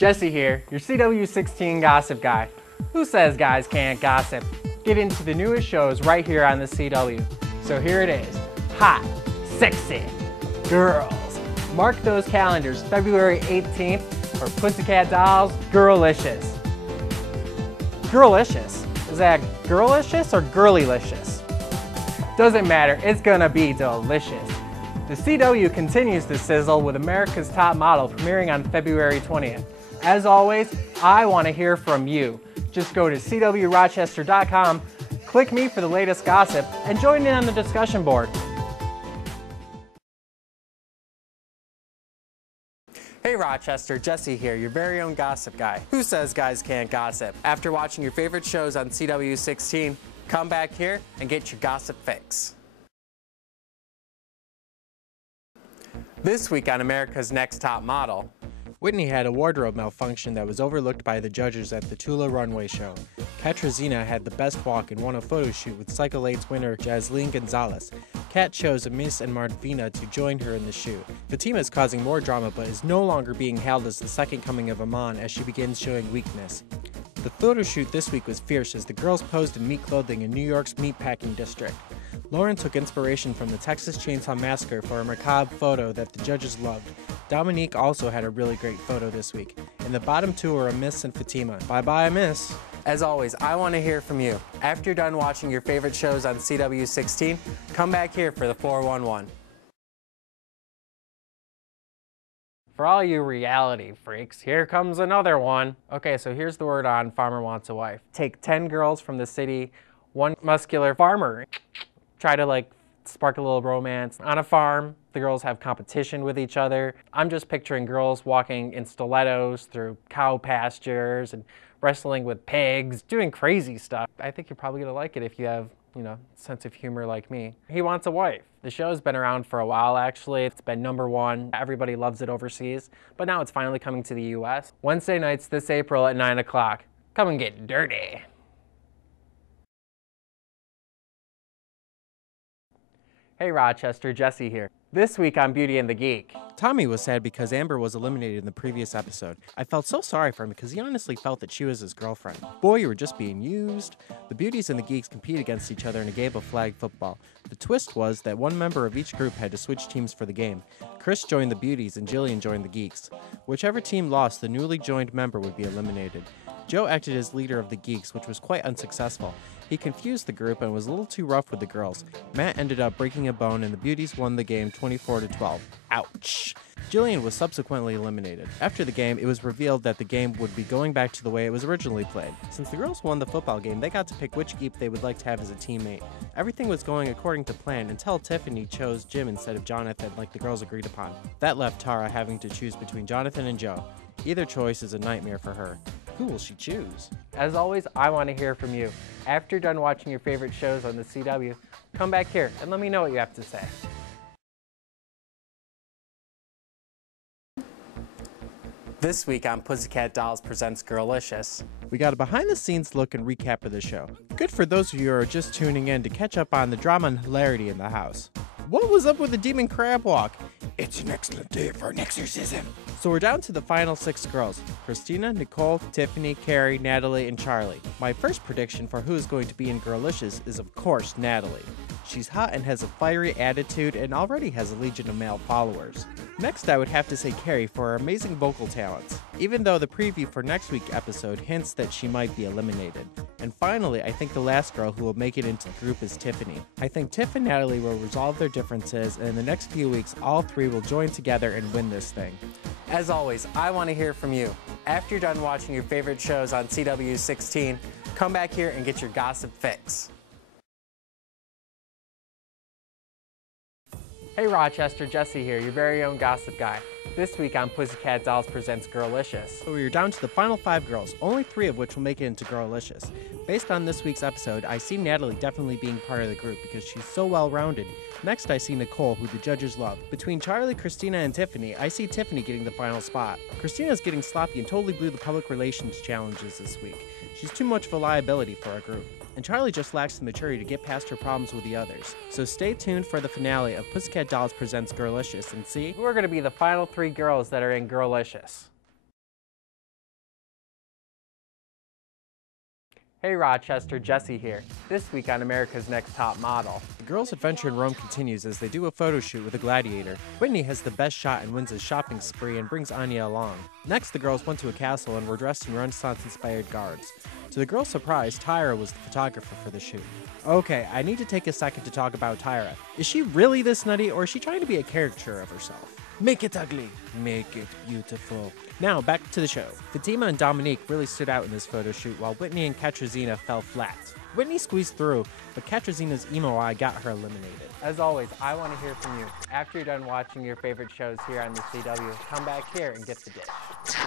Jesse here, your CW16 gossip guy. Who says guys can't gossip? Get into the newest shows right here on the CW. So here it is, hot, sexy, girls. Mark those calendars, February 18th for Pussycat Dolls Girlicious. Girlicious? Is that girlicious or girlylicious? Doesn't matter, it's gonna be delicious. The CW continues to sizzle with America's Top Model premiering on February 20th. As always, I want to hear from you. Just go to cwrochester.com, click me for the latest gossip, and join in on the discussion board. Hey Rochester, Jesse here, your very own gossip guy. Who says guys can't gossip? After watching your favorite shows on CW16, come back here and get your gossip fix. This week on America's Next Top Model, Whitney had a wardrobe malfunction that was overlooked by the judges at the Tula runway show. Katrina had the best walk and won a photo shoot with Cycle 8's winner Jasleen Gonzalez. Kat chose Amis and Marvina to join her in the shoot. Fatima is causing more drama but is no longer being hailed as the second coming of Aman as she begins showing weakness. The photo shoot this week was fierce as the girls posed in meat clothing in New York's meatpacking district. Lauren took inspiration from the Texas Chainsaw Massacre for a macabre photo that the judges loved. Dominique also had a really great photo this week. And the bottom two are Amis and Fatima. Bye-bye, Amis. As always, I want to hear from you. After you're done watching your favorite shows on CW16, come back here for the 411. For all you reality freaks, here comes another one. Okay, so here's the word on Farmer Wants a Wife. Take 10 girls from the city, one muscular farmer. Try to spark a little romance. On a farm, the girls have competition with each other. I'm just picturing girls walking in stilettos through cow pastures and wrestling with pigs, doing crazy stuff. I think you're probably gonna like it if you have, sense of humor like me. He Wants a Wife. The show's been around for a while actually. It's been #1. Everybody loves it overseas, but now it's finally coming to the US. Wednesday nights this April at 9 o'clock. Come and get dirty. Hey Rochester, Jesse here. This week on Beauty and the Geek. Tommy was sad because Amber was eliminated in the previous episode. I felt so sorry for him because he honestly felt that she was his girlfriend. Boy, you were just being used. The Beauties and the Geeks compete against each other in a game of flag football. The twist was that one member of each group had to switch teams for the game. Chris joined the Beauties and Jillian joined the Geeks. Whichever team lost, the newly joined member would be eliminated. Joe acted as leader of the Geeks, which was quite unsuccessful. He confused the group and was a little too rough with the girls. Matt ended up breaking a bone and the Beauties won the game 24-12. Ouch! Jillian was subsequently eliminated. After the game, it was revealed that the game would be going back to the way it was originally played. Since the girls won the football game, they got to pick which Geek they would like to have as a teammate. Everything was going according to plan until Tiffany chose Jim instead of Jonathan like the girls agreed upon. That left Tara having to choose between Jonathan and Joe. Either choice is a nightmare for her. Who will she choose? As always, I want to hear from you. After you're done watching your favorite shows on the CW, come back here and let me know what you have to say. This week on Pussycat Dolls Presents Girlicious, we got a behind-the-scenes look and recap of the show. Good for those of you who are just tuning in to catch up on the drama and hilarity in the house. What was up with the demon crab walk? It's an excellent day for an exorcism. So we're down to the final 6 girls. Christina, Nicole, Tiffany, Carrie, Natalie, and Charlie. My first prediction for who is going to be in Girlicious is of course Natalie. She's hot and has a fiery attitude and already has a legion of male followers. Next I would have to say Carrie for her amazing vocal talents, even though the preview for next week's episode hints that she might be eliminated. And finally, I think the last girl who will make it into the group is Tiffany. I think Tiff and Natalie will resolve their differences, and in the next few weeks, all 3 will join together and win this thing. As always, I want to hear from you. After you're done watching your favorite shows on CW16, come back here and get your gossip fix. Hey Rochester, Jesse here, your very own gossip guy. This week on Pussycat Dolls Presents Girlicious. So we're down to the final 5 girls, only 3 of which will make it into Girlicious. Based on this week's episode, I see Natalie definitely being part of the group because she's so well-rounded. Next I see Nicole, who the judges love. Between Charlie, Christina, and Tiffany, I see Tiffany getting the final spot. Christina's getting sloppy and totally blew the public relations challenges this week. She's too much of a liability for our group. And Charlie just lacks the maturity to get past her problems with the others. So stay tuned for the finale of Pussycat Dolls Presents Girlicious and see who are going to be the final 3 girls that are in Girlicious. Hey Rochester, Jesse here. This week on America's Next Top Model. The girls' adventure in Rome continues as they do a photo shoot with a gladiator. Whitney has the best shot and wins a shopping spree and brings Anya along. Next, the girls went to a castle and were dressed in Renaissance-inspired garbs. To the girls' surprise, Tyra was the photographer for the shoot. Okay, I need to take a second to talk about Tyra. Is she really this nutty, or is she trying to be a caricature of herself? Make it ugly, make it beautiful. Now, back to the show. Fatima and Dominique really stood out in this photo shoot, while Whitney and Katrina fell flat. Whitney squeezed through, but Katrina's emo eye got her eliminated. As always, I want to hear from you. After you're done watching your favorite shows here on the CW, come back here and get the dish.